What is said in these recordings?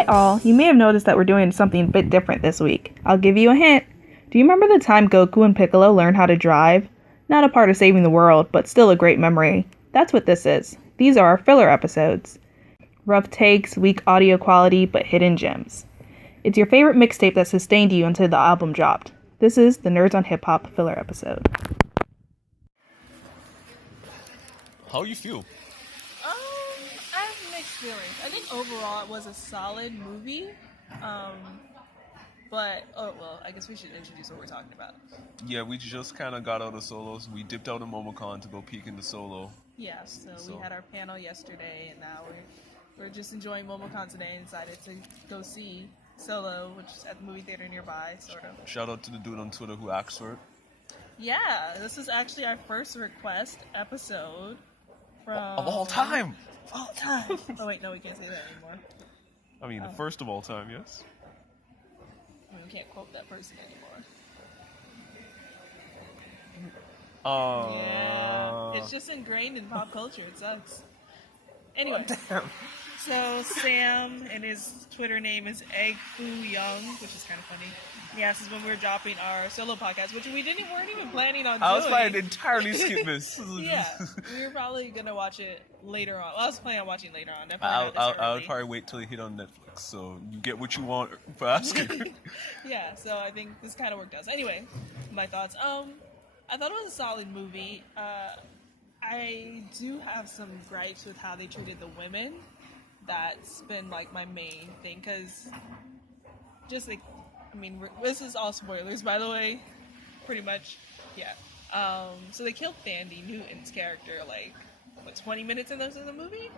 Hi all, you may have noticed that we're doing something a bit different this week. I'll give you a hint. Do you remember the time Goku and Piccolo learned how to drive? Not a part of saving the world, but still a great memory. That's what this is. These are our filler episodes. Rough takes, weak audio quality, but hidden gems. It's your favorite mixtape that sustained you until the album dropped. This is the Nerds on Hip Hop filler episode. How you feel? I have mixed feelings. I think overall it was a solid movie. But I guess we should introduce what we're talking about. Yeah, we just kind of got out of solos. We dipped out of MomoCon to go peek into solo. Yeah, so we had our panel yesterday, and now we're just enjoying MomoCon today and decided to go see Solo, which is at the movie theater nearby, sort of. Shout out to the dude on Twitter who asked for it. Yeah, this is actually our first request episode from... Of all time! All time! Oh wait, no, we can't say that anymore. I mean, the first of all time, yes? We can't quote that person anymore. Yeah, it's just ingrained in pop culture. It sucks. Anyway, so Sam and his Twitter name is Eggfooyoung, which is kind of funny. He asked us when we were dropping our solo podcast, which weren't even planning on doing. I was planning to entirely skip this. Yeah, we were probably gonna watch it later on. Well, I was planning on watching later on. I would probably wait till it hit on Netflix, so you get what you want for asking. Yeah, so I think this kind of worked out. So anyway, my thoughts. I thought it was a solid movie. I do have some gripes with how they treated the women. That's been like my main thing, because just like, I mean, this is all spoilers, by the way, pretty much. Yeah. So they killed Thandi Newton's character like 20 minutes into the movie.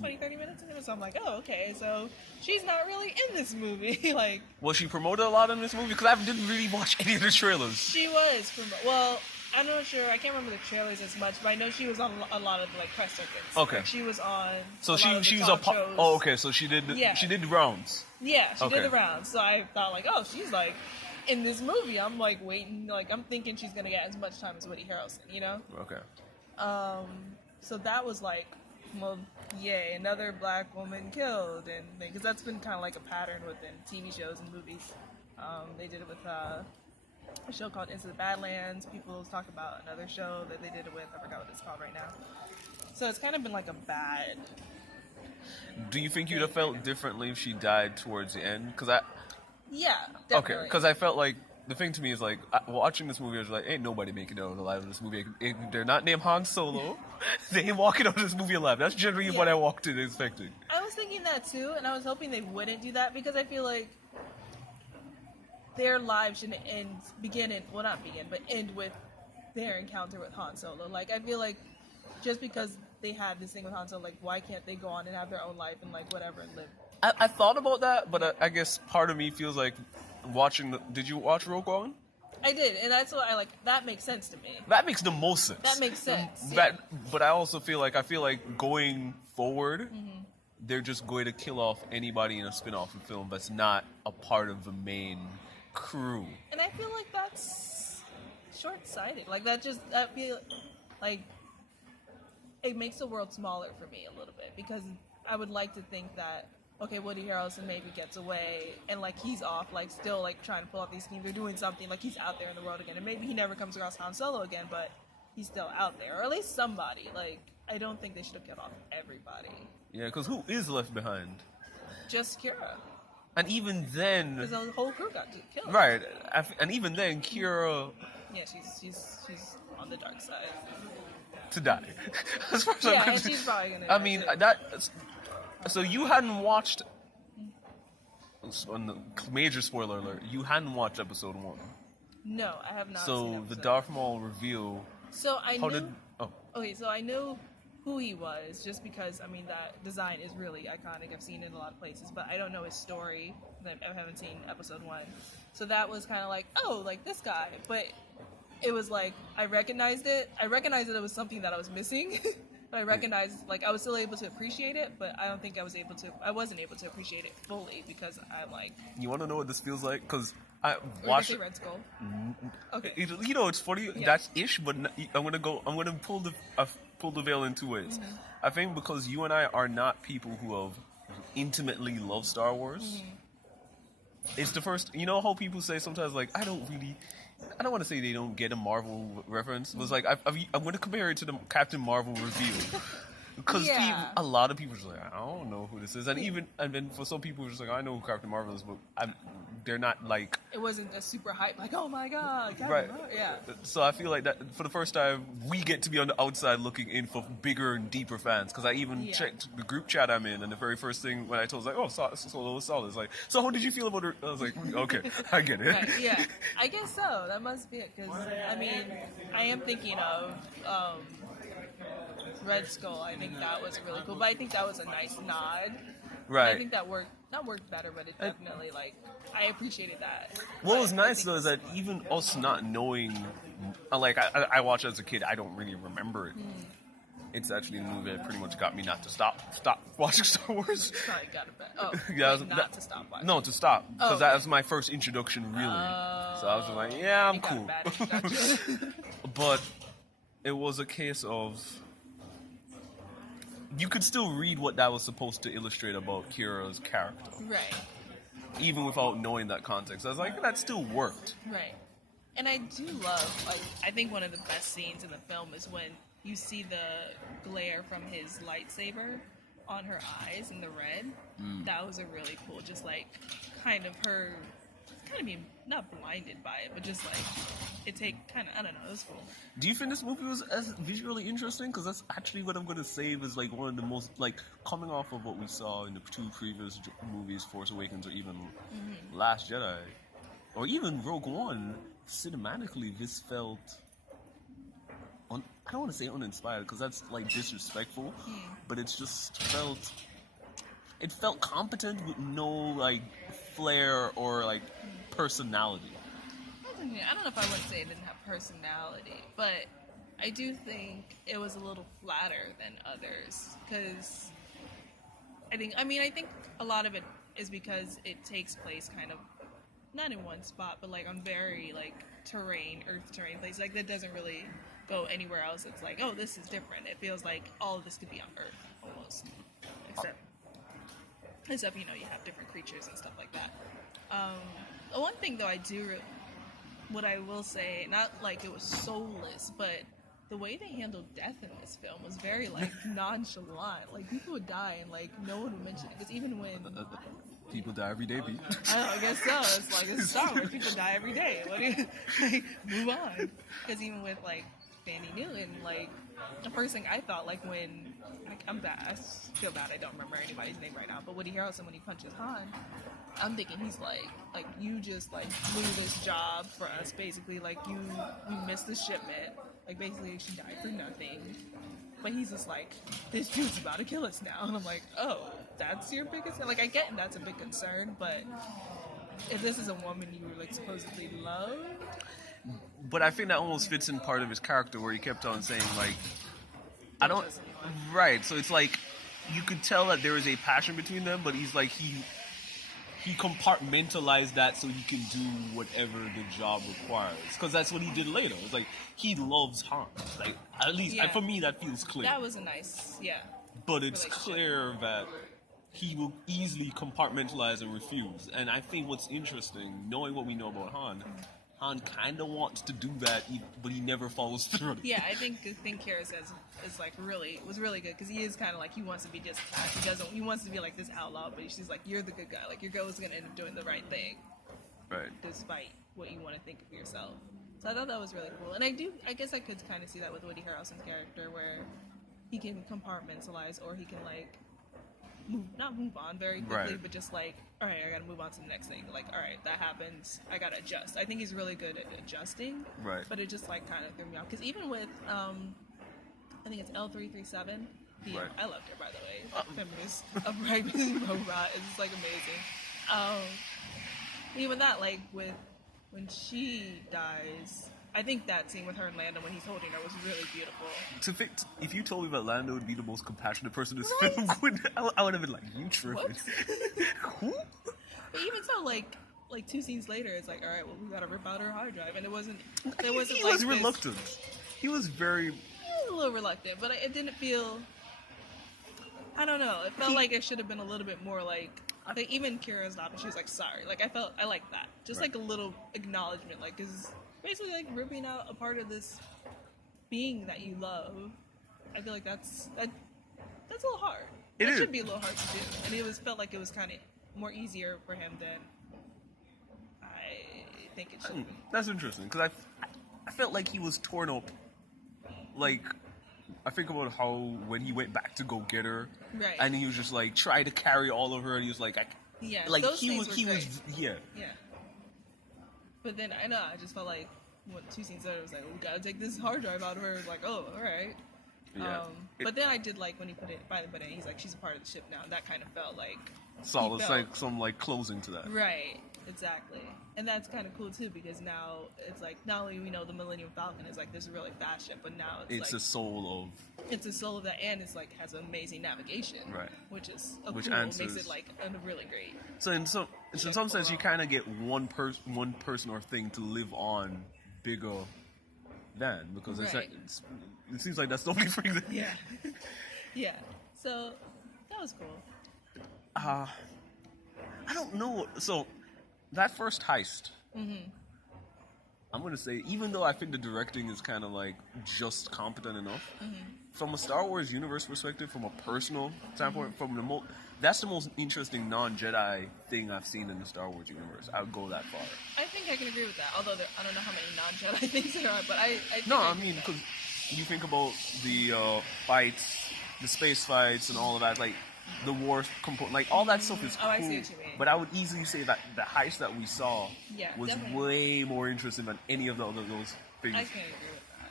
30 minutes into it, so I'm like, oh, okay, so she's not really in this movie. Like, Was she promoted a lot in this movie? Because I didn't really watch any of the trailers. She was well, I'm not sure, I can't remember the trailers as much, but I know she was on a lot of like press circuits. Okay. Like, she was on So a she lot of the was talk shows. Oh, okay, so she did the rounds. Yeah, she Okay. did the rounds. So I thought like, oh, she's like in this movie. I'm like waiting, like I'm thinking she's gonna get as much time as Woody Harrelson, you know? Okay. So that was like, well, yay, another black woman killed, and because that's been kind of like a pattern within TV shows and movies. They did it with a show called Into the Badlands. People talk about another show that they did it with. I forgot what it's called right now. So it's kind of been like a bad. Do you think you'd have felt differently if she died towards the end? Yeah, definitely. Okay, because I felt like the thing to me is like watching this movie, I was like, ain't nobody making it out alive in this movie. If they're not named Han Solo, they ain't walking out of this movie alive. That's generally what I walked in expecting. I was thinking that too, and I was hoping they wouldn't do that, because I feel like their lives shouldn't end with their encounter with Han Solo. Like, I feel like just because they had this thing with Han Solo, like, why can't they go on and have their own life and like whatever and live? I thought about that, but I guess part of me feels like did you watch Rogue One? I did, and that's what I like. That makes sense to me. That makes the most sense. That makes sense. But I also feel like going forward, they're just going to kill off anybody in a spin-off film that's not a part of the main crew. And I feel like that's short-sighted. Like that feel like it makes the world smaller for me a little bit, because I would like to think that, okay, Woody Harrelson maybe gets away and like he's off, like still like trying to pull off these schemes or doing something, like he's out there in the world again, and maybe he never comes across Han Solo again, but he's still out there, or at least somebody. Like, I don't think they should have killed off everybody. Yeah, because who is left behind? Just Kira. And even then, because the whole crew got killed. Right, and even then, Kira. Yeah, she's on the dark side. To die. As far as yeah, and she's probably gonna. I mean that. So you hadn't watched, on the major spoiler alert, you hadn't watched episode 1. No, I have not. So the Darth Maul reveal. So I knew. Okay, so I knew who he was, just because, I mean, that design is really iconic. I've seen it in a lot of places, but I don't know his story. I haven't seen episode 1. So that was kind of like, oh, like this guy. But it was like, I recognized it. I recognized that it was something that I was missing. But I recognized, like, I was still able to appreciate it, but I don't think I wasn't able to appreciate it fully, because I'm like... You want to know what this feels like? Because I watched... Red Skull. Okay. You know, it's funny, that's ish, but I'm going to pull the veil in 2 ways. I think because you and I are not people who have intimately love Star Wars. It's the first. You know how people say sometimes, like, I don't want to say they don't get a Marvel reference. It was like I'm going to compare it to the Captain Marvel reveal. Because Yeah. a lot of people are just like, I don't know who this is, and then for some people, it's just like, I know who Captain Marvel is, but they're not like. It wasn't a super hype, like, oh my god, Captain Right. Marvel. Yeah. So I feel like that for the first time, we get to be on the outside looking in for bigger and deeper fans. Because I even checked the group chat I'm in, and the very first thing when I told was like, oh, Solo was solid. It's like, so how did you feel about her? I was like, okay, I get it. Right, yeah. I guess so. That must be it. Because, I mean, I am thinking of Red Skull. I think that was really cool. But I think that was a nice nod. Right. I think that not worked better, but it definitely, like, I appreciated that. What was nice though is that even us not knowing, like I watched as a kid, I don't really remember it. It's actually a movie that pretty much got me not to stop watching Star Wars. Probably got it back. Oh, Yeah, like, not to stop watching. No, to stop because Oh. that was my first introduction, really. So I was just like, yeah, I'm You got a cool. bad introduction. But it was a case of you could still read what that was supposed to illustrate about Kira's character, Right. even without knowing that context. I was like, that still worked. Right. And I do love, like, I think one of the best scenes in the film is when you see the glare from his lightsaber on her eyes in the red. That was a really cool, just like, kind of her, kind of being, not blinded by it, but just like, I don't know, it was cool. Do you think this movie was as visually interesting? Because that's actually what I'm going to say was like one of the most, like, coming off of what we saw in the two previous movies, Force Awakens or even Last Jedi, or even Rogue One, cinematically this felt, I don't want to say uninspired because that's like disrespectful, but it's just it felt competent with no like flair or like personality. I don't know if I would say it didn't have personality, but I do think it was a little flatter than others because I think a lot of it is because it takes place kind of not in one spot, but like on very like earth terrain places. Like that doesn't really go anywhere else. It's like, oh, this is different. It feels like all of this could be on Earth almost, except you have different creatures and stuff like that. The one thing though what I will say, not like it was soulless, but the way they handled death in this film was very like nonchalant. Like people would die and like no one would mention it. Because even when people die every day, B. I guess so. It's like it's Star Wars. People die every day. What do you like? Move on. Because even with like Fanny Newton, like the first thing I thought, like when I'm bad, I feel bad. I don't remember anybody's name right now. But Woody Harrelson, when he punches Han, I'm thinking he's like you just like blew this job for us. Basically, like we missed the shipment. Like basically, she died for nothing. But he's just like, this dude's about to kill us now. And I'm like, oh, that's your biggest... Like, I get that's a big concern, but if this is a woman you like supposedly love... But I think that almost fits in part of his character where he kept on saying, like, I don't... doesn't. Right, so it's like, you could tell that there is a passion between them, but he's like, he compartmentalized that so he can do whatever the job requires. Because that's what he did later. It's like, he loves Han. Like, at least, for me, that feels clear. That was a nice, But it's relationship. clear that he will easily compartmentalize and refuse. And I think what's interesting, knowing what we know about Han kind of wants to do that, but he never follows through. Yeah, I think Kira says is like was really good because he is kind of like he wants to be disattached. He wants to be like this outlaw, but she's like, you're the good guy. Like your girl is gonna end up doing the right thing, Right. despite what you want to think of yourself. So I thought that was really cool, and I guess I could kind of see that with Woody Harrelson's character, where he can compartmentalize or he can like not move on very quickly, Right. but just like, all right, I gotta move on to the next thing. Like, all right, that happens, I gotta adjust. I think he's really good at adjusting. Right. But it just like kind of threw me off because even with I think it's L337. Right. I loved her, by the way. Feminist upright robot is like amazing. Even that, like when she dies, I think that scene with her and Lando when he's holding her was really beautiful. If you told me that Lando would be the most compassionate person in this Right. film, I would have been like, you tripping. Whoops. Who? But even so, like 2 scenes later, it's like, all right, well, we gotta rip out her hard drive, and it wasn't. He like was this- reluctant. He was very... He was a little reluctant, but it didn't feel. I don't know. It felt like it should have been a little bit more like. I think even Kira's not, but she was like, sorry. Like, I like that. Just like a little acknowledgement. Like, is basically like ripping out a part of this being that you love. I feel like that's a little hard. It should be a little hard to do. And it felt like it was kind of more easier for him than I think it should be. That's interesting, because I felt like he was torn up. Like, I think about how when he went back to go get her, right? And he was just like trying to carry all of her, and he was like, like those he things was, were great. yeah. But then I just felt like when 2 scenes later, it was like, we gotta take this hard drive out of her. It was like, oh, all right. Yeah. But then I did like when he finally put it. He's like, she's a part of the ship now, and that kind of felt like solid. It's like some like closing to that. Right. Exactly. And that's kind of cool too, because now it's like not only we know the Millennium Falcon is like this really fast ship, but now it's like, a soul of. It's a soul of that, and it's like has amazing navigation, right? Which is answers, makes it like a really great. So in some sense, you kind of get one person or thing to live on bigger than, because it seems like that's the only thing that. Yeah. Yeah. So that was cool. I don't know. So that first heist. Mm-hmm. I'm gonna say, even though I think the directing is kind of like just competent enough, from a Star Wars universe perspective, from a personal standpoint, that's the most interesting non-Jedi thing I've seen in the Star Wars universe. I would go that far. I think I can agree with that. Although I don't know how many non-Jedi things there are, but I mean, because you think about the fights, the space fights, and all of that, like the war component, like all that stuff is cool. Oh, I see what you mean. But I would easily say that the heist that we saw was definitely way more interesting than any of those things. I can agree with that.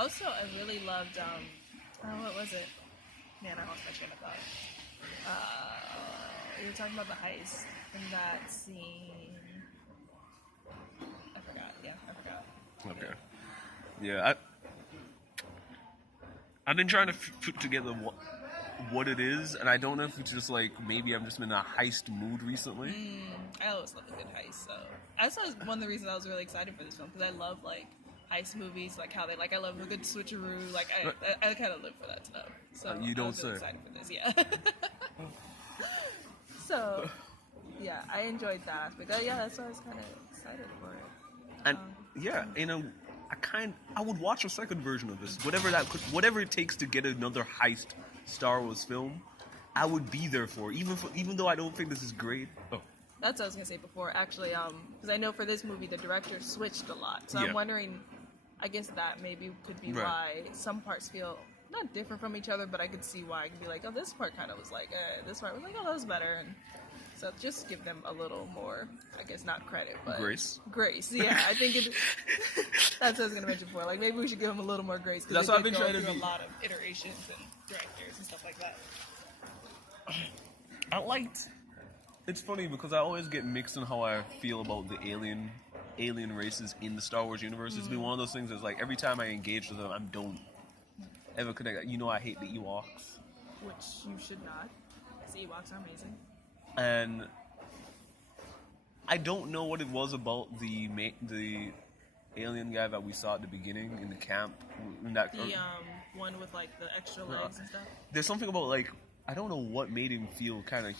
Also, I really loved, what was it? Man, I lost my train of thought. We were talking about the heist in that scene. I forgot. Yeah, I forgot. Okay. Yeah, I've been trying to put together what it is, and I don't know if it's just like maybe I'm just in a heist mood recently. I always love a good heist, so that's one of the reasons I was really excited for this film, because I love like heist movies, like how I love a good switcheroo. Like I kind of live for that stuff. So you don't I was really excited for this, yeah. So yeah, I enjoyed that aspect. Yeah, that's why I was kind of excited for it. And I would watch a second version of this, whatever it takes to get another heist Star Wars film. I would be there for, even though I don't think this is great. Oh. That's what I was gonna say before, actually, because I know for this movie the director switched a lot, so I'm wondering. I guess that maybe could be why some parts feel not different from each other, but I could see why. I could be like, oh, this part kind of was like, this part was like, oh, that was better, and so just give them a little more, I guess, not credit, but grace. Yeah, I think that's what I was gonna mention before. Like maybe we should give them a little more grace, because that's why I've been trying to do a lot of iterations and directors and stuff like that. It's funny because I always get mixed in how I feel about the alien races in the Star Wars universe. It's been one of those things that's like every time I engage with them, I don't ever connect. You know, I hate the Ewoks. Which you should not. The Ewoks are amazing. And I don't know what it was about the alien guy that we saw at the beginning in the camp. One with like the extra legs and stuff. There's something about like, I don't know what made him feel kind of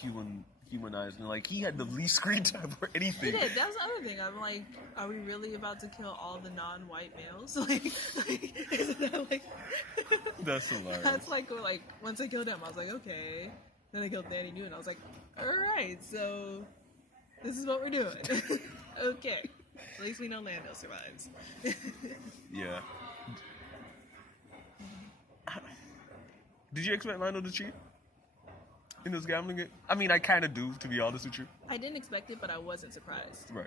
humanized, and like he had the least screen time for anything. He did. That's the other thing. I'm like, are we really about to kill all the non-white males? Like isn't that like? That's hilarious. That's like once I killed him, I was like, okay. Then they killed Danny Newton. I was like, all right, so this is what we're doing. Okay. At least we know Lando survives. Yeah. Did you expect Lando to cheat in this gambling game? I mean, I kind of do, to be honest with you. I didn't expect it, but I wasn't surprised. Right.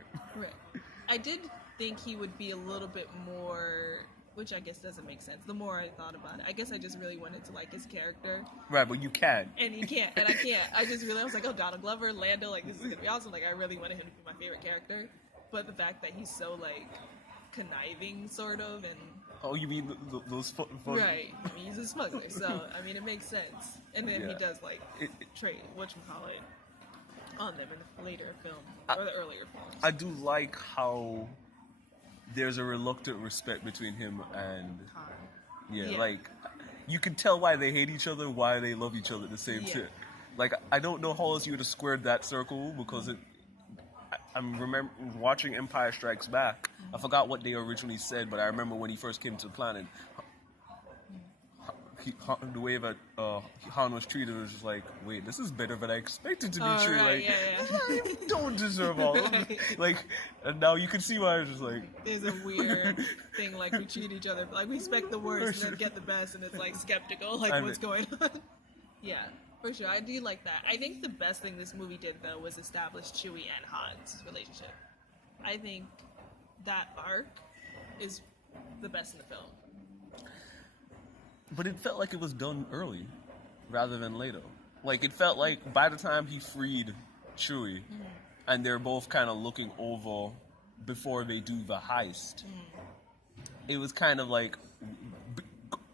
I did think he would be a little bit more, which I guess doesn't make sense. The more I thought about it, I guess I just really wanted to like his character. Right, but you can. And you can't, and I can't. I was like, oh, Donald Glover, Lando, like this is gonna be awesome. Like I really wanted him to be my favorite character, but the fact that he's so like conniving, sort of, and oh, you mean those fun... Right. I mean, he's a smuggler, so, I mean, it makes sense. And then he does, like, trade, whatchamacallit, on them in the later film, or the earlier films. I do like how there's a reluctant respect between him and... Han. Yeah, like, you can tell why they hate each other, why they love each other at the same Yeah. time. Like, I don't know how else you would have squared that circle, because I'm remember watching Empire Strikes Back. I forgot what they originally said, but I remember when he first came to the planet, the way that Han was treated was just like, wait, this is better than I expected to be treated. Right, Like, you don't deserve all of it. Like, and now you can see why I was just like, There's a weird thing, like, we treat each other, like, we expect the worst and then get the best, and it's, like, skeptical, like, what's going on? Yeah, for sure, I do like that. I think the best thing this movie did, though, was establish Chewie and Han's relationship. I think that arc is the best in the film. but it felt like it was done early rather than later. Like, it felt like by the time he freed Chewie, and they're both kind of looking over before they do the heist, it was kind of like,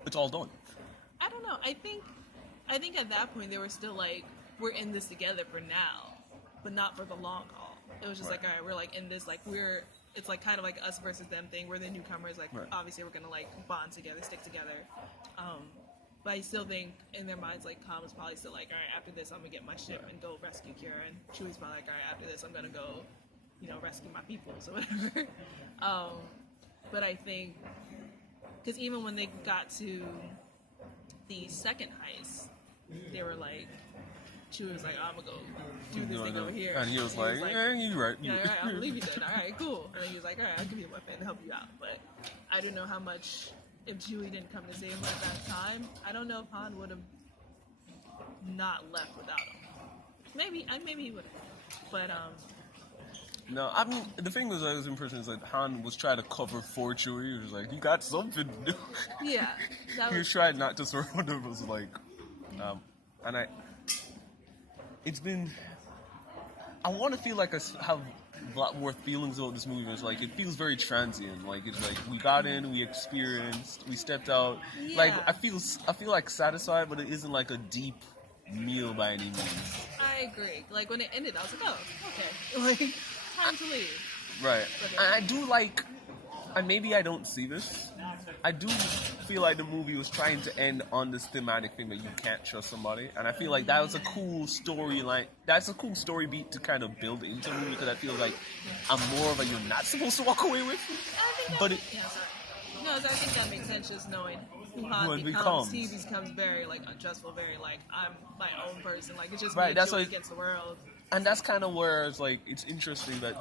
it's all done. I don't know. I think at that point they were still like, we're in this together for now, but not for the long haul. It was just Right. like, all right, we're like in this, like it's like kind of like us versus them thing. We're the newcomers, like Right. obviously we're gonna like bond together, stick together. But I still think in their minds, like Khan was probably still like, all right, after this I'm gonna get my ship and go rescue Kira, and Chewie's probably like, all right, after this I'm gonna go, rescue my people or whatever. But I think because even when they got to the second heist, they were like, Chewie was like, I'm gonna go do this thing over here. And he was like, yeah, you're right. Yeah, all right, I'll believe you then. All right, cool. And then he was like, all right, I'll give you a weapon to help you out. But I don't know how much, if Chewie didn't come to save him at that time, I don't know if Han would have not left without him. Maybe he would have. But, No, I mean, the thing was, I was impressed is like Han was trying to cover for Chewie. He was like, you got something to do. yeah. That He was trying not to surround him. It was like, it's been, I want to feel like I have a lot more feelings about this movie. It's like, it feels very transient. Like, it's like, we got in, we experienced, we stepped out. Like, Yeah. I feel like satisfied, but it isn't like a deep meal by any means. I agree. Like, when it ended, I was like, oh, okay. Like, time to leave. Right. And I do like, and maybe I don't see this, I do feel like the movie was trying to end on this thematic thing that you can't trust somebody. And I feel like that was a cool storyline. That's a cool story beat to kind of build into the movie, because I feel like I'm more of a you're not supposed to walk away with. I think But that, yeah, sorry. No, I think that makes sense, just knowing who Who Han it becomes. becomes. He becomes very, like, untrustful, very, like, I'm my own person. Like, it's just Right, me that's and Chewie what- against the world. And that's kind of where it's like, it's interesting that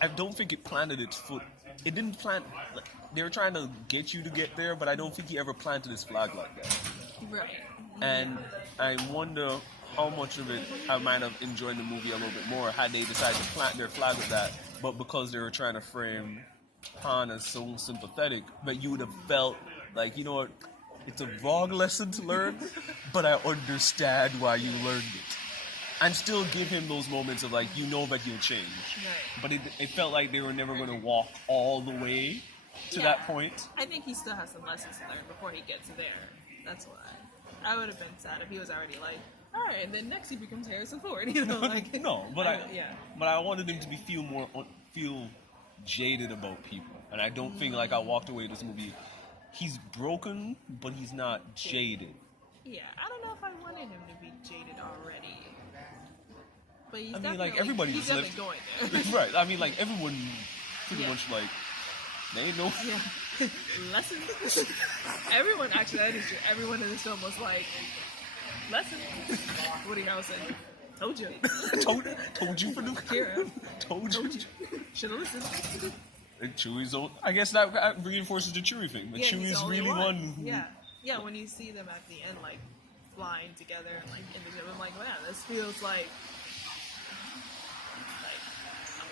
I don't think it planted its foot. It didn't plant, like, they were trying to get you to get there, but I don't think he ever planted his flag like that. Right. And I wonder how much of it I might have enjoyed the movie a little bit more had they decided to plant their flag with that, but because they were trying to frame Han as so sympathetic, but you would have felt like, you know what, it's a wrong lesson to learn, but I understand why you learned it. And still give him those moments of like, you know that he'll change. Right. But it felt like they were never going to walk all the way to that point. I think he still has some lessons to learn before he gets there. That's why. I would have been sad if he was already like, all right, and then next he becomes Harrison Ford. Like, No, but yeah. but I wanted him to feel jaded about people, and I don't think like I walked away with this movie. He's broken, but he's not jaded. Yeah, I don't know if I wanted him to be jaded already. But he's I mean, definitely, like, everybody's he's definitely going there. Right. I mean, like everyone pretty Yeah. much like they ain't no. Yeah. Lessons. Everyone, actually, that is true. Everyone in this film was like, lessons. Woody Harrelson. Told you. told you for the Kira. told you. Should have listened. And Chewie's own. I guess that reinforces the Chewie thing. The Yeah, he's Chewie's the only really one. Who, Yeah, when you see them at the end, like, flying together and, like, in the I'm like, man, this feels like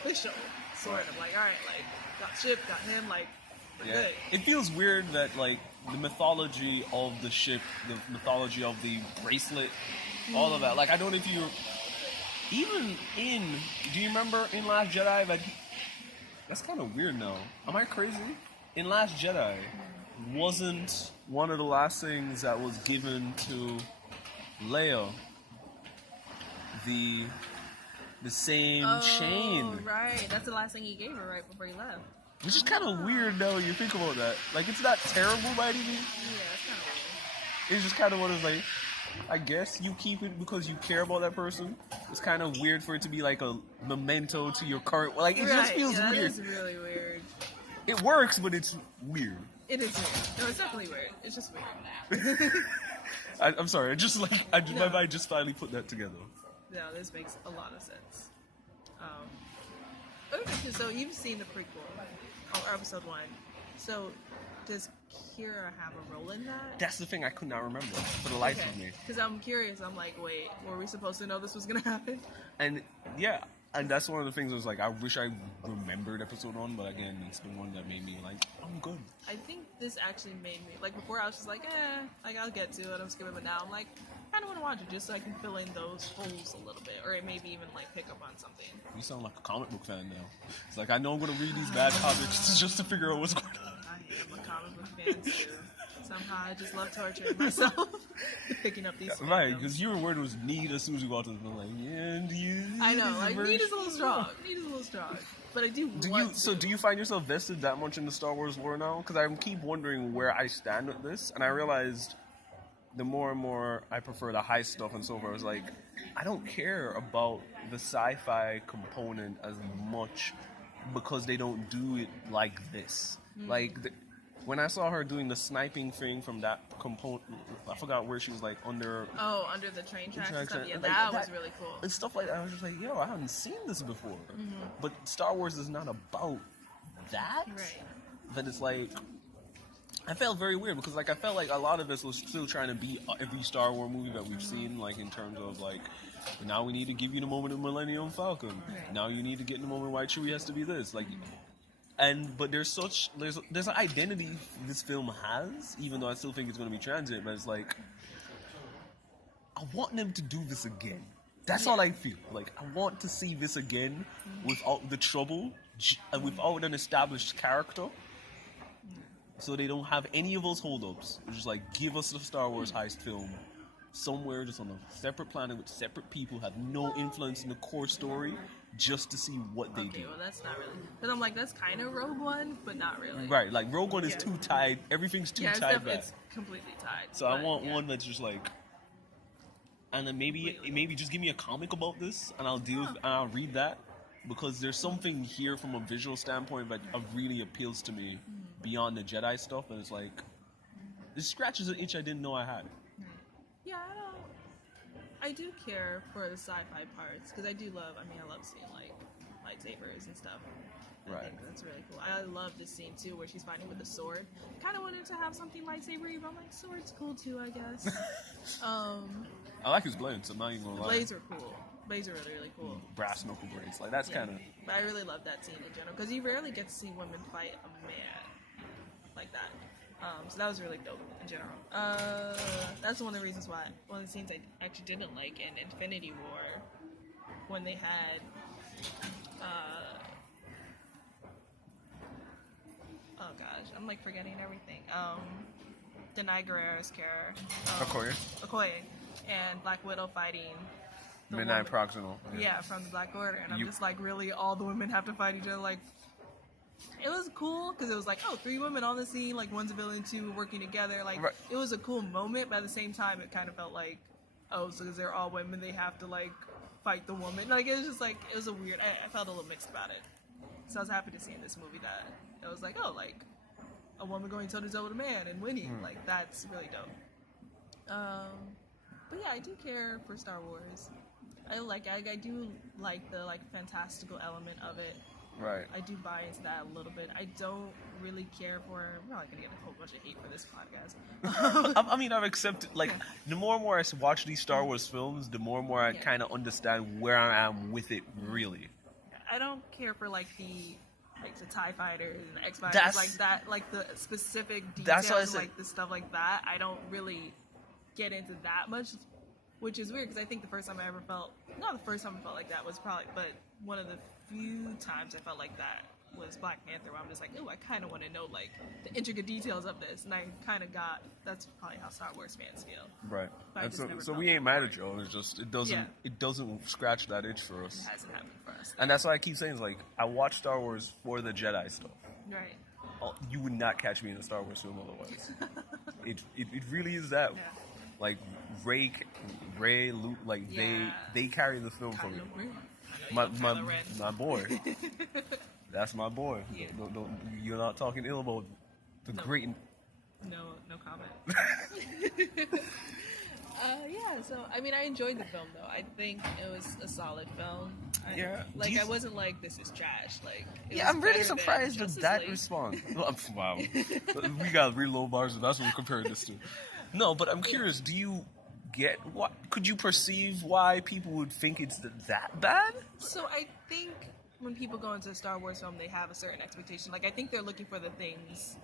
official, sort of. Like, all right, like, got ship, got him, like, we're Yeah. good. It feels weird that like the mythology of the ship, the mythology of the bracelet, all of that. Like I don't know if you even in. Do you remember in Last Jedi that? That's kind of weird now. Am I crazy? In Last Jedi, wasn't one of the last things that was given to Leia the same chain? Oh, right. That's the last thing he gave her right before he left. Which is kind of weird now when you think about that. Like, it's not terrible by any means. Yeah, that's kind of weird. it's just kind of one of those, like, I guess you keep it because you care about that person. It's kind of weird for it to be like a memento to your current. Like, it just feels yeah, weird. It's really weird. It works, but it's weird. It is weird. No, it's definitely weird. It's just weird. I'm sorry. My mind just finally put that together. No, this makes a lot of sense. Okay, so you've seen the prequel, or episode 1. So, does Kira have a role in that? That's the thing I could not remember for the life of me. Because I'm curious. I'm like, wait, were we supposed to know this was going to happen? And yeah, and that's one of the things I was like, I wish I remembered episode 1, but again, it's the one that made me like, I'm good. I think this actually made me, like, before I was just like, like, I'll get to it, I'm skipping, but now I'm like, I kind of want to watch it just so I can fill in those holes a little bit, or maybe even, like, pick up on something. You sound like a comic book fan now. It's like, I know I'm going to read these bad comics just to figure out what's going on. I am a comic book fan, too. Somehow I just love torturing myself picking up these Right, because your word was need as soon as you walked in. I'm like, yeah, do you? I know, like, need is a little strong. Need is a little strong. But I do want to. So do you find yourself vested that much in the Star Wars lore now? Because I keep wondering where I stand with this, and I realized the more and more I prefer the high stuff and so forth. I was like, I don't care about the sci-fi component as much because they don't do it like this. Like, when I saw her doing the sniping thing from that component, I forgot where she was like under. Oh, under the train tracks and stuff. Yeah, like, that was really cool. And stuff like that. I was just like, yo, I haven't seen this before. But Star Wars is not about that. Right. But it's like, I felt very weird because like I felt like a lot of us was still trying to be every Star Wars movie that we've seen, like in terms of like, now we need to give you the moment of Millennium Falcon. Right. Now you need to get in the moment why Chewie has to be this. Like. But there's an identity this film has, even though I still think it's going to be transient. But it's like, I want them to do this again. That's all I feel. Like, I want to see this again without the trouble and without an established character, so they don't have any of those holdups. It's just like, give us the Star Wars heist film somewhere just on a separate planet with separate people, have no influence in the core story, just to see what they do. Okay, well that's not really. Because I'm like, that's kind of Rogue One, but not really. Right, like Rogue One is too tied. Everything's too tied back. It's completely tied. So I want one that's just like, and then maybe just give me a comic about this, and I'll read that, because there's something here from a visual standpoint that really appeals to me beyond the Jedi stuff, and it's like, this scratches an itch I didn't know I had. Yeah, I do care for the sci-fi parts, because I love seeing, like, lightsabers and stuff. I think that's really cool. I love this scene, too, where she's fighting with a sword. Kind of wanted to have something lightsabery, but I'm like, sword's cool, too, I guess. I like his blades, I'm not even gonna lie. Blades are cool. Blades are really, really cool. Brass knuckle blades, like, that's kind of... But I really love that scene in general, because you rarely get to see women fight a man like that. So that was really dope in general. That's one of the reasons why, one of the scenes I actually didn't like in Infinity War, when they had, oh gosh, I'm like forgetting everything. Denai Guerrero's character, Okoye, and Black Widow fighting the Midnight Proxima. Yeah, from the Black Order, and I'm just like, really, all the women have to fight each other, like. It was cool because it was like, oh, 3 women on the scene, like one's a villain, 2 working together. Like, It was a cool moment, but at the same time, it kind of felt like, oh, so because they're all women, they have to like fight the woman. Like, it was just like, it was a weird. I felt a little mixed about it. So I was happy to see in this movie that it was like, oh, like a woman going toe to toe with a man and winning. Like, that's really dope. But yeah, I do care for Star Wars. I do like the like fantastical element of it. Right. I do buy into that a little bit. I don't really care for... I'm probably going to get a whole bunch of hate for this podcast. I mean, I've accepted... Like, the more and more I watch these Star Wars films, the more and more I kind of understand where I am with it, really. I don't care for, like, the TIE fighters and the X-Fighters, like that, like the specific details, like the stuff like that. I don't really get into that much, which is weird, because I think the first time I ever felt... Not the first time I felt like that was probably... But one of the few times I felt like that was Black Panther, where I'm just like, oh, I kind of want to know like the intricate details of this, and I kind of got. That's probably how Star Wars fans feel. Right. And so we ain't mad at Joe. It's just it doesn't scratch that itch for us. It hasn't happened for us. And that's why I keep saying, it's like, I watch Star Wars for the Jedi stuff. Right. you would not catch me in a Star Wars film otherwise. It really is that. Yeah. Like Ray, Luke, like Yeah. they carry the film for me. Kylo Ren. I My know you love Kylo Ren. my boy. That's my boy. Yeah. Don't, you're not talking ill about the No. great. No comment. Yeah, so I mean, I enjoyed the film though. I think it was a solid film. Yeah. Like I wasn't like this is trash. Like it Yeah, was I'm really better than surprised at Justice that League. response. Wow, we got real low bars, and that's what we're comparing this to. No, but I'm curious. Do you get what? Could you perceive why people would think it's that bad? So I think when people go into a Star Wars film, they have a certain expectation. Like I think they're looking for the things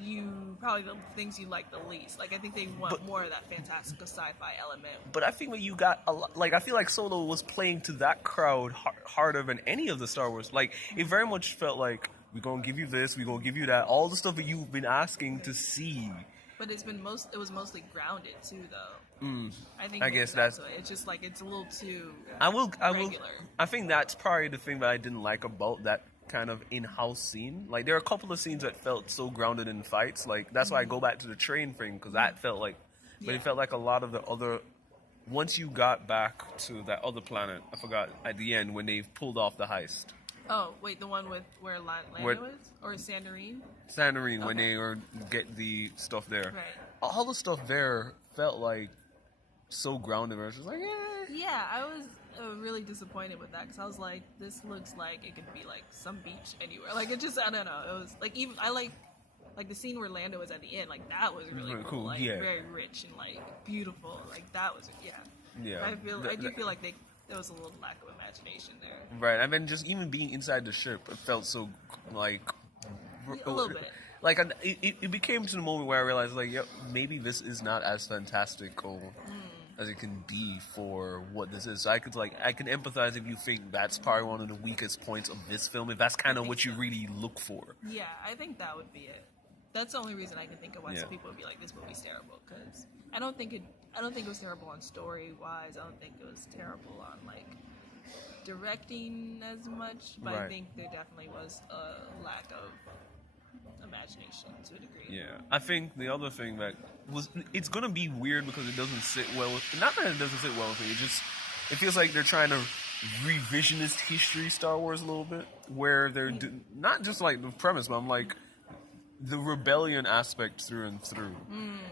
the things you like the least. Like I think they want more of that fantastical sci-fi element. But I think when you got a lot, like I feel like Solo was playing to that crowd harder than any of the Star Wars. Like it very much felt like we're gonna give you this, we're gonna give you that, all the stuff that you've been asking to see. But it was mostly grounded too, though. I think I guess that's. it's just like it's a little too. I will. regular. I think that's probably the thing that I didn't like about that kind of in-house scene. Like there are a couple of scenes that felt so grounded in fights. Like that's why I go back to the train thing because that felt like. But it felt like a lot of the other. Once you got back to that other planet, I forgot at the end when they pulled off the heist. Oh wait, the one with where Lando Where- is, or Santorini? Santorini when Okay. they were get the stuff there. Right. All the stuff there felt like so grounded. Where it's just like, Yeah, I was really disappointed with that because I was like, this looks like it could be like some beach anywhere. Like it just, I don't know. It was like even I like the scene where Lando was at the end. Like that was really Really cool. cool, Like yeah. very rich and like beautiful. Like that was Yeah. I do feel like there was a little lack of imagination there. Right, and then just even being inside the ship, it felt so like A little bit. Like it became to the moment where I realized, like, yep, maybe this is not as fantastical as it can be for what this is. So I can empathize if you think that's probably one of the weakest points of this film. If that's kind of what you really look for. Yeah, I think that would be it. That's the only reason I can think of why Yeah. some people would be like, "This movie's terrible." Because I don't think it was terrible on story wise. I don't think it was terrible on like directing as much. But I Right. think there definitely was a lack of imagination to a degree. Yeah, I think the other thing that it's gonna be weird because it doesn't sit well with. Not that it doesn't sit well with me. It feels like they're trying to revisionist history Star Wars a little bit, where they're not just like the premise, but I'm like the rebellion aspect through and through.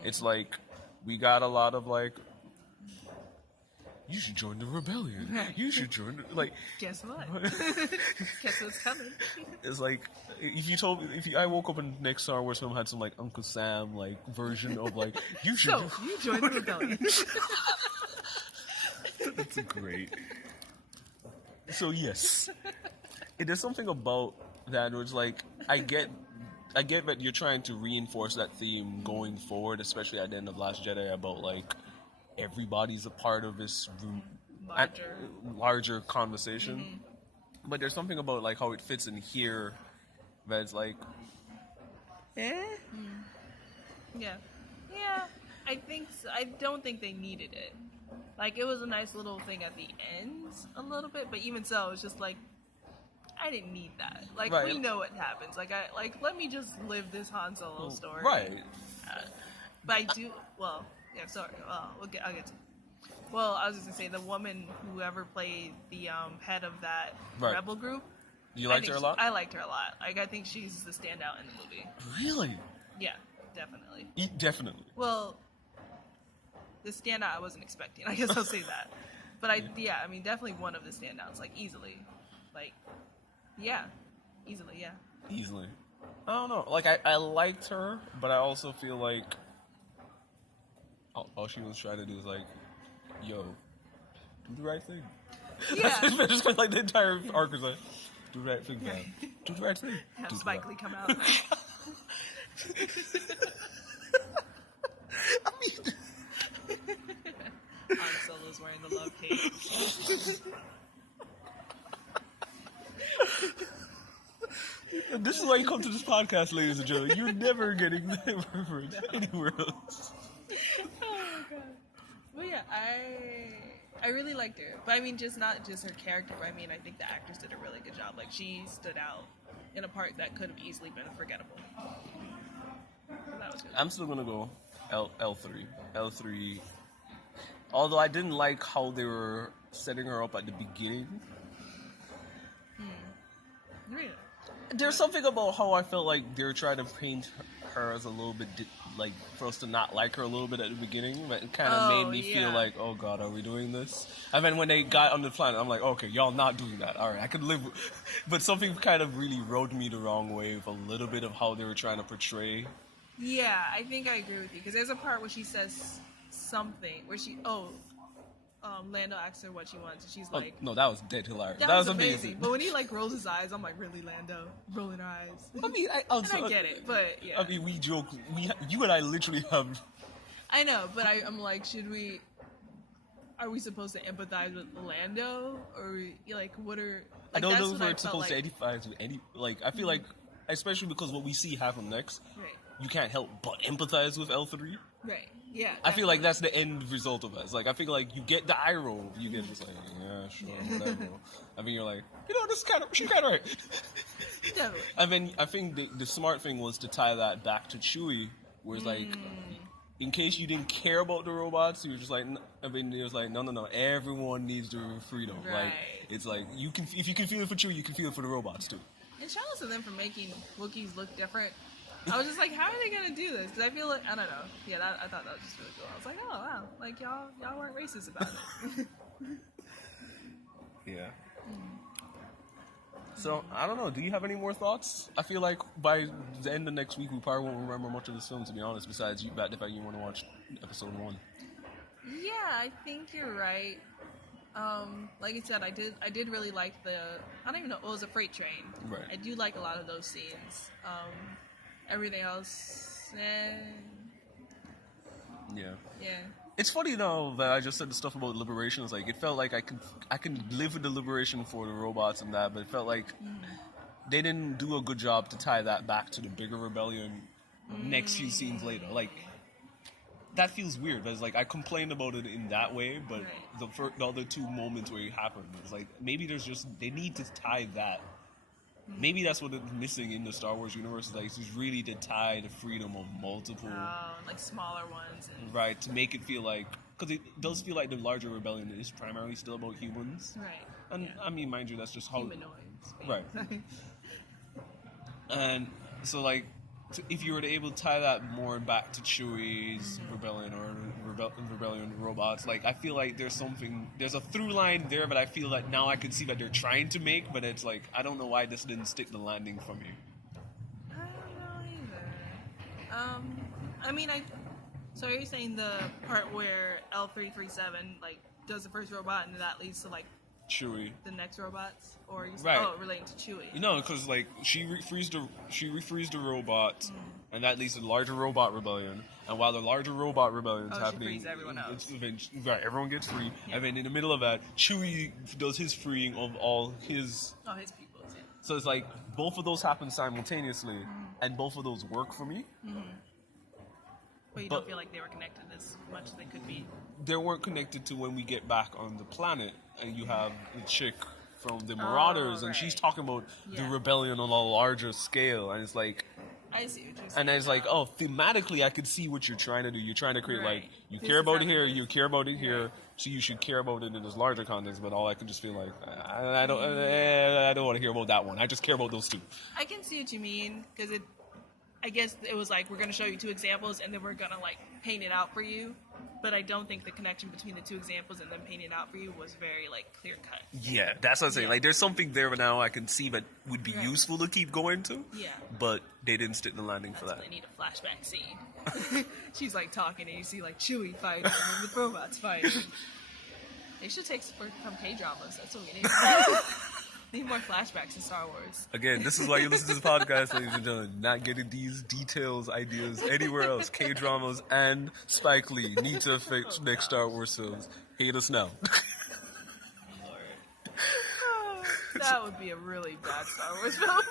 It's like we got a lot of like. You should join the rebellion. You should join like. Guess what? Guess what's coming? It's like I woke up and next Star Wars film had some like Uncle Sam like version of like you should. So you joined the rebellion. That's great. So yes, there's something about that where it's like I get that you're trying to reinforce that theme going forward, especially at the end of Last Jedi about like everybody's a part of this larger conversation. But there's something about like how it fits in here that's like, Yeah. I think so. I don't think they needed it. Like it was a nice little thing at the end, a little bit, but even so, it's just like I didn't need that. Like Right. we know what happens. Like let me just live this Han Solo story. right. But I do. Well, yeah. Sorry. Well, I'll get to. Well, I was just gonna say the woman whoever played the head of that Right. rebel group. You liked her a lot? I liked her a lot. Like I think she's the standout in the movie. Really? Yeah, definitely. Definitely. Well, the standout I wasn't expecting. I guess I'll say that. But I mean, definitely one of the standouts, like easily, like, easily. I don't know. Like I liked her, but I also feel like all she was trying to do is like, yo, do the right thing. Yeah. It's just like the entire arc is like, do the right thing, man. Do the right thing. Have Do the Spike right- Lee come out. I mean, Han Solo's wearing the love cape. this is why you come to this podcast, ladies and gentlemen. You're never getting that reference anywhere else. Oh my god. But yeah, I really liked her. But I mean, not just her character, but I mean, I think the actress did a really good job. Like, she stood out in a part that could have easily been forgettable. So that was good. I'm still gonna go L3. L3. Although I didn't like how they were setting her up at the beginning. Really? There's something about how I felt like they were trying to paint her as a little bit, like, for us to not like her a little bit at the beginning, but it kind of made me feel like, oh god, are we doing this? And then when they got on the planet, I'm like, okay, y'all not doing that. All right, I could live with... But something kind of really rubbed me the wrong way with a little bit of how they were trying to portray. Yeah, I think I agree with you, because there's a part where she says something, where Lando asks her what she wants, and she's like... No, that was dead hilarious. That was amazing. But when he, like, rolls his eyes, I'm like, really, Lando? Rolling her eyes. I mean, I get it, but, yeah. I mean, we joke. You and I literally have... I know, but I'm like, are we supposed to empathize with Lando? Or, like, what are... Like, I don't know that's if what we're supposed to empathize with any... Like, I feel like, especially because what we see happen next, Right. you can't help but empathize with L3. Right, yeah. I feel like that's the end result of us. Like, I feel like you get the eye roll. You get just like, yeah, sure, whatever. I mean, you're like, this is she's kind of right. Definitely. I mean, I think the smart thing was to tie that back to Chewie, where it's like, in case you didn't care about the robots, you were just like, I mean, it was like, no, everyone needs their freedom. Right. Like, it's like, if you can feel it for Chewie, you can feel it for the robots too. And shout out to them for making Wookiees look different. I was just like, how are they gonna do this? Because I feel like, I don't know. Yeah, I thought that was just really cool. I was like, oh wow, like y'all weren't racist about it. Yeah. So, I don't know. Do you have any more thoughts? I feel like by the end of next week, we probably won't remember much of this film, to be honest, besides the fact you want to watch episode 1. Yeah, I think you're right. Like I said, I did really like I don't even know, it was a freight train. Right. I do like a lot of those scenes. Everything else, Yeah. yeah. It's funny though that I just said the stuff about liberation. It's like it felt like I can live with the liberation for the robots and that, but it felt like they didn't do a good job to tie that back to the bigger rebellion next few scenes later. Like that feels weird. Because like I complained about it in that way, but the other two moments where it happened, it's like maybe they need to tie that. Maybe that's what is missing in the Star Wars universe. Like, is really to tie the freedom of multiple, like smaller ones, right? To make it feel like, because it does feel like the larger rebellion is primarily still about humans, right? And I mean, mind you, that's just how humanoids, right? And so, like, if you were to able to tie that more back to Chewie's rebellion or rebellion robots, like I feel like there's a through line there, but I feel like now I can see that they're trying to make, but it's like I don't know why this didn't stick the landing for me. I don't know either. I mean, so are you saying the part where L337 like does the first robot and that leads to like Chewie, the next robots, or you right? Relating to Chewie? You know, because like she refrees the robot, and that leads to the larger robot rebellion. And while the larger robot rebellion is happening, she frees everyone else. Right, everyone gets free, and then in the middle of that, Chewie does his freeing of all his people. Yeah. So it's like both of those happen simultaneously, and both of those work for me. But you don't feel like they were connected as much as they could be. They weren't connected to when we get back on the planet, and you have the chick from the Marauders, and she's talking about the rebellion on a larger scale, and it's like, I see what you're saying. and then it's like, oh, thematically, I could see what you're trying to do. You're trying to create like you This care is about how it here, it is. you care about it here, so you should care about it in this larger context. But all I can just feel like I don't want to hear about that one. I just care about those two. I can see what you mean, because I guess it was like, we're going to show you two examples and then we're going to like paint it out for you. But I don't think the connection between the two examples and then painting it out for you was very like clear cut. Yeah, that's what I'm saying. Like, there's something there now I can see that would be useful to keep going to. Yeah. But they didn't stick the landing for that. They need a flashback scene. She's like talking and you see like Chewie fighting and the robots fighting. They should take support from K-dramas. That's what we need. Need more flashbacks in Star Wars. Again, this is why you listen to this podcast, ladies and gentlemen. Not getting these details, ideas anywhere else. K-dramas and Spike Lee need to affect next Star Wars films. Hate us now. That would be a really bad Star Wars film.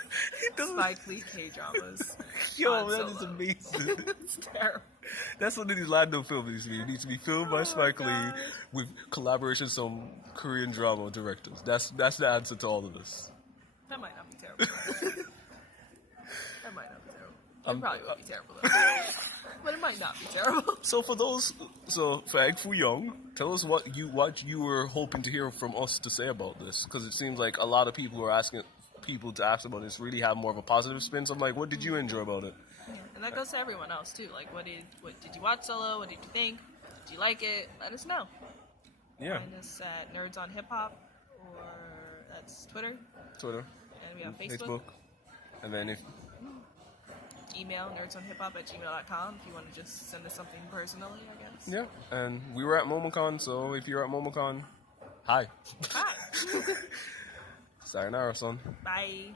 Spike Lee K-dramas. Yo, that is amazing. It's terrible. That's what these Lando films needs to be. It needs to be filmed by Spike Lee with collaborations from Korean drama directors. That's the answer to all of this. That might not be terrible. It probably would be terrible, though. But it might not be terrible. So for Eggfooyoung, tell us what you were hoping to hear from us to say about this, because it seems like a lot of people who are asking people to ask about this really have more of a positive spin. So I'm like, what did you enjoy about it? Yeah, and that goes to everyone else too. Like, what did you watch Solo? What did you think? Did you like it? Let us know. Yeah. Find us at Nerds on Hip Hop, or that's Twitter, Twitter, and we have Facebook. And then if Email nerdsonhiphop@gmail.com if you want to just send us something personally, I guess. yeah, and we were at MomoCon, so if you're at MomoCon, hi. Hi. Sayonara, son. Bye.